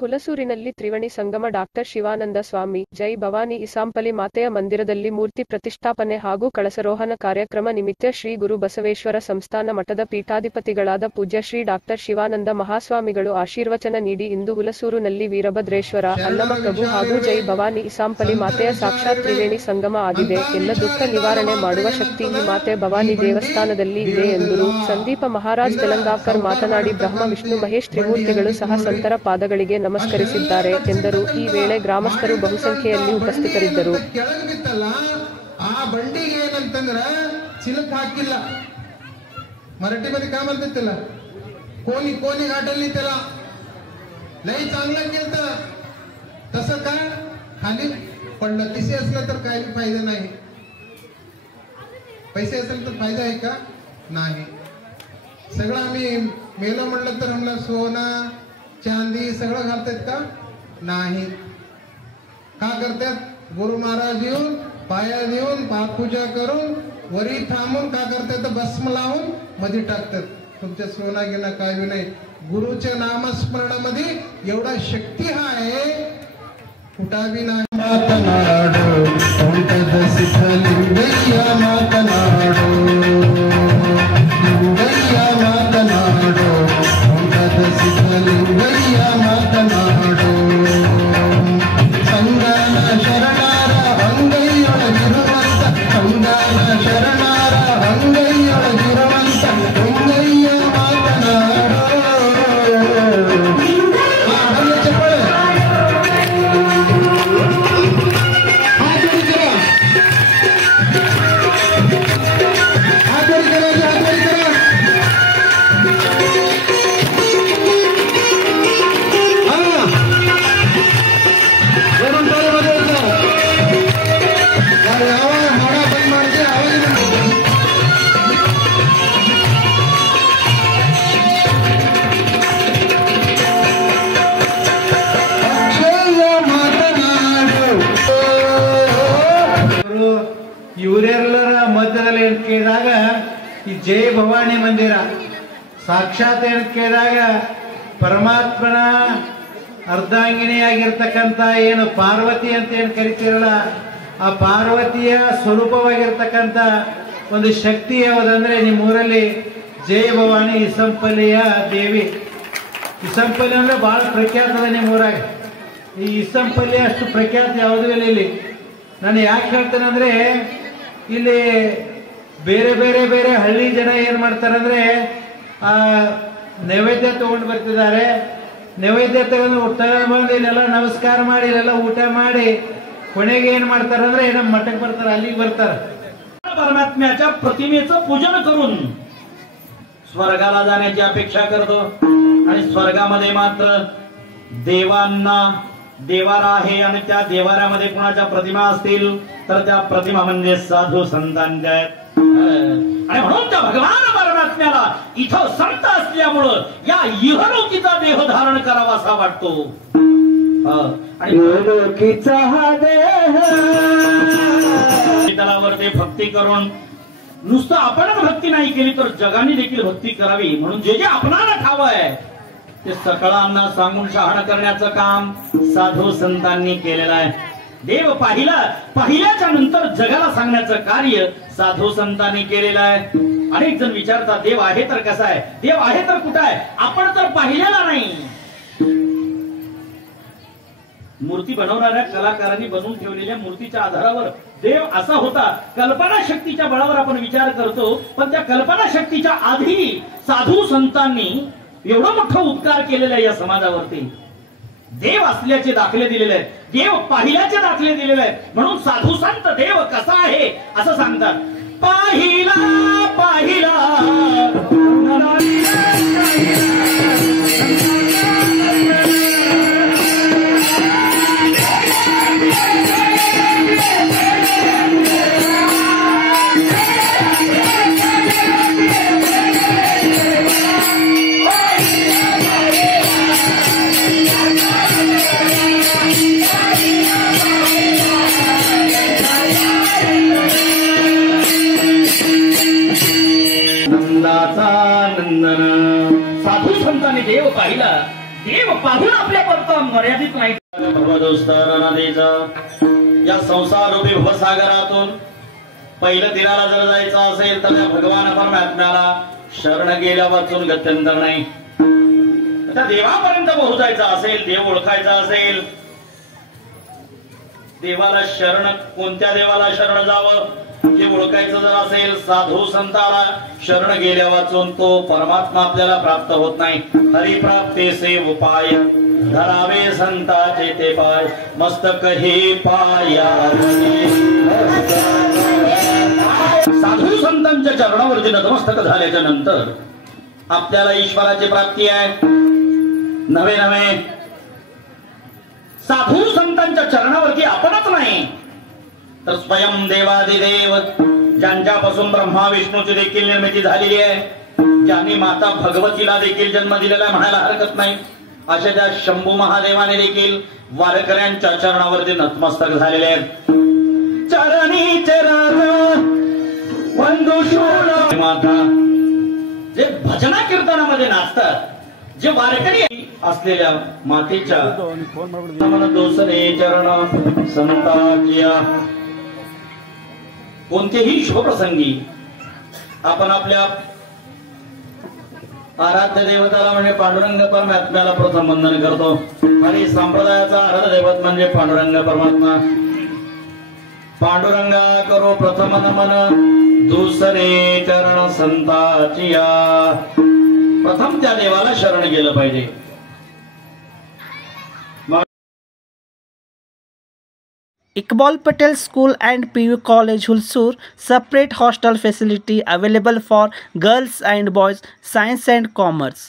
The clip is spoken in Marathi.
ಹುಲಸೂರಿನಲ್ಲಿ ತ್ರಿವೇಣಿ ಸಂಗಮ ಡಾಕ್ಟರ್ ಶಿವಾನಂದ ಸ್ವಾಮಿ ಜೈ ಭವಾನಿ ಇಸಾಂಪಲಿ ಮಾತೆಯ ಮಂದಿರದಲ್ಲಿ ಮೂರ್ತಿ ಪ್ರತಿಷ್ಠಾಪನೆ ಹಾಗೂ ಕಳಸರೋಹಣ ಕಾರ್ಯಕ್ರಮ ನಿಮಿತ್ತ ಶ್ರೀ ಗುರು ಬಸವೇಶ್ವರ ಸಂಸ್ಥಾನ ಮಠದ ಪೀಠಾಧಿಪತಿಗಳಾದ ಪೂಜ್ಯ ಶ್ರೀ ಡಾಕ್ಟರ್ ಶಿವಾನಂದ ಮಹಾಸ್ವಾಮಿಗಳು ಆಶೀರ್ವಚನ ನೀಡಿ ಇಂದು ಹುಲಸೂರಿನಲ್ಲಿ ವೀರಭದ್ರೇಶ್ವರ ಅಲ್ಲಮಪ್ರಭು ಹಾಗೂ ಜೈ ಭವಾನಿ ಇಸಾಂಪಲಿ ಮಾತೆಯ ಸಾಕ್ಷಾತ್ ತ್ರಿವೇಣಿ ಸಂಗಮ ಆಗಿದೆ. ಎಲ್ಲ ದುಃಖ ನಿವಾರಣೆ ಮಾಡುವ ಶಕ್ತಿ ಈ ಮಾತೆ ಭವಾನಿ ದೇವಸ್ಥಾನದಲ್ಲಿ ಇದೆ ಎಂದರು. ಸಂದೀಪ ಮಹಾರಾಜ್ ತೆಲಂಗಾಕರ್ ಮಾತನಾಡಿ ಬ್ರಹ್ಮ ವಿಷ್ಣು ಮಹೇಶ್ ತ್ರಿಮೂರ್ತಿಗಳು ಸಹ ಸಂತರ ಪಾದಗಳಿಗೆ ನಮಸ್ಕರಿಸಿದ್ದಾರೆ ಎಂದರು. ಈ ವೇಳೆ ಗ್ರಾಮಸ್ಥರು ಬಹುಸಂಖ್ಯೆಯಲ್ಲಿ ಉಪಸ್ಥಿತರಿದ್ದರು. ಆ ಬಂಡಿಗೆ ಏನಂತಂದ್ರ ಚಿಲಕ್ ಹಾಕಿಲ್ಲ, मराठीमध्ये काय म्हणतात त्याला, कोणी कोणी गाठली त्याला लई चांगलं केलं. तसं काय खाली पडलं, तिसे असलं तर काही फायदा नाही, पैसे असेल तर फायदा आहे का नाही. सगळं आम्ही मेलो म्हणलं तर आम्हाला सोना चांदी सगळं घालतात का नाही. का करतात, गुरु महाराज येऊन पायात येऊन पाकपूजा करून वरी थांबून का करतात, भस्म लावून मध्ये टाकतात. तुमच्या सोना घेणं काय नाही. गुरुच्या नामस्मरणामध्ये एवढा शक्ती आहे, कुठावी नाही. मातनाडो ओंटद सिद्धलिंगय्या मातनाडो, लिंगय्या मातनाडो ओंटद सिद्धलिंगय्या मातनाडो. ಸಂಗನ ಶರಣರ ಅಂಗೈಯೊಳಗಿರುವಂತ, ಸಂಗನ ಶರಣರ ಅಂಗೈಯೊಳಗಿರುವಂತ ಲಿಂಗಯ್ಯ ಮಾತನಾಡೋ. ಚಪ್ಪಳೆ ಇವರೆಲ್ಲರ ಮಧ್ಯದಲ್ಲಿ ಏನು ಕೇಳಿದಾಗ ಈ ಜೈ ಭವಾನಿ ಮಂದಿರ ಸಾಕ್ಷಾತ್ ಏನು ಕೇಳಿದಾಗ ಪರಮಾತ್ಮನ ಅರ್ಧಾಂಗಿನಿಯಾಗಿರ್ತಕ್ಕಂಥ ಏನು ಪಾರ್ವತಿ ಅಂತ ಏನು ಕರಿತೀರಲ್ಲ, ಆ ಪಾರ್ವತಿಯ ಸ್ವರೂಪವಾಗಿರ್ತಕ್ಕಂಥ ಒಂದು ಶಕ್ತಿ ಯಾವುದಂದ್ರೆ ನಿಮ್ಮೂರಲ್ಲಿ ಜೈ ಭವಾನಿ ಇಸಂಪಲ್ಲಿಯ ದೇವಿ. ಇಸಂಪಲ್ಲಿ ಅಂದ್ರೆ ಬಹಳ ಪ್ರಖ್ಯಾತ ಅದ ನಿಮ್ಮೂರಾಗ. ಈ ಇಸಂಪಲ್ಲಿ ಅಷ್ಟು ಪ್ರಖ್ಯಾತ ಯಾವುದೂ ಇಲ್ಲ ಇಲ್ಲಿ. ನಾನು ಯಾಕೆ ಹೇಳ್ತೇನೆ ಅಂದ್ರೆ, ಇಲ್ಲಿ ಬೇರೆ ಬೇರೆ ಬೇರೆ ಹಳ್ಳಿ ಜನ ಏನ್ ಮಾಡ್ತಾರಂದ್ರೆ ಆ ನೈವೇದ್ಯ ತಗೊಂಡು ಬರ್ತಿದ್ದಾರೆ. ನೈವೇದ್ಯ ತಗೊಂಡು ಬಂದು ಇಲ್ಲೆಲ್ಲ ನಮಸ್ಕಾರ ಮಾಡಿ ಇಲ್ಲೆಲ್ಲ ಊಟ ಮಾಡಿ ಕೊನೆಗೆ ಏನ್ ಮಾಡ್ತಾರಂದ್ರೆ ನಮ್ಮ ಮಠಕ್ಕೆ ಬರ್ತಾರೆ, ಅಲ್ಲಿಗೆ ಬರ್ತಾರೆ. परमात्म्याच्या प्रतिमेचं पूजन करून स्वर्गाला जाण्याची अपेक्षा करतो. आणि स्वर्गामध्ये मात्र देवांना देवार आहे, आणि त्या देवाऱ्यामध्ये कुणाच्या प्रतिमा असतील तर त्या प्रतिमा म्हणजे साधू संतांच्या आहेत. आणि म्हणून त्या भगवान परमात्म्याला इथं संत असल्यामुळं या इहलोकीचा देह धारण करावा असा वाटतो. आणि इहलोकीचा हा देह तलावर ते भक्ती करून नुसतं आपणच भक्ती नाही केली तर जगाने देखील भक्ती करावी, म्हणून जे जे आपणाला ठावं आहे ते सकळांना सांगून शहाणा करण्याचं काम साधू संतांनी केलेलं आहे. देव पाहिल्याच्या नंतर जगाला सांगण्याचं कार्य साधू संतांनी केलेलं आहे. अनेक जण विचारतात देव आहे तर कसा आहे, देव आहे तर कुठं आहे, आपण तर पाहिलेला नाही. मूर्ती बनवणाऱ्या कलाकारांनी बनवून ठेवलेल्या मूर्तीच्या आधारावर देव असा होता, कल्पना शक्तीच्या बळावर आपण विचार करतो. पण त्या कल्पना शक्तीच्या आधी साधू संतांनी एवढा मोठा उपकार केलेला आहे या समाजावरती. देव असल्याचे दाखले दिलेले आहेत, देव पाहिल्याचे दाखले दिलेले आहेत. म्हणून साधू संत देव कसा आहे असं सांगतात. पाहिला पाहिला साधू संतांनी देव पाहिला, देव पाहून आपल्या आता मर्यादित नाही. भगवदोस्तर नदीचा या संसार रूपी भवसागरातून पहिलं तीराला जर जायचं असेल तर त्या भगवान परमात्म्याला शरण गेल्या वाचून गत्यंतर नाही. त्या देवापर्यंत पोहोचायचं असेल, देव ओळखायचा असेल, देवाला शरण, कोणत्या देवाला शरण जावं हे ओळखायचं जर असेल, साधू संताला शरण गेल्या वाचून तो परमात्मा आपल्याला प्राप्त होत नाही. हरिप्राप्तीचे उपाय धरावे संताचे ते पाय, मस्तक हे पाया. साधू संतांच्या चरणावरती नतमस्तक झाल्याच्या नंतर आपल्याला ईश्वराची प्राप्ती आहे. नवे नवे साधू संतांच्या चरणावरती आपणच नाही तर स्वयं देवादिदेव ज्यांच्यापासून ब्रह्मा विष्णूची देखील निर्मिती झालेली आहे, ज्यांनी माता भगवतीला देखील जन्म दिलेला म्हणायला हरकत नाही, अशा त्या शंभू महादेवाने देखील वारकऱ्यांच्या चरणावरती नतमस्तक झालेले आहेत. चरणी चरण वंदुशूळ माता जे भजना कीर्तनामध्ये नाचतात, जे वारकरी असलेल्या मातेच्या दोसरे चरण संतांच्या कोणतेही शुभप्रसंगी आपण आपल्या आराध्य देवताला म्हणजे पांडुरंग परमात्म्याला प्रथम वंदन करतो. आणि संप्रदायाचा आराध्य दैवत म्हणजे पांडुरंग परमात्मा. पांडुरंगा करो प्रथम नमन दुसरे चरण संतांच्या. प्रथम त्या देवाला शरण गेलं पाहिजे. Iqbal Patel School and PU College Hulsoor, separate hostel facility available for girls and boys, science and commerce.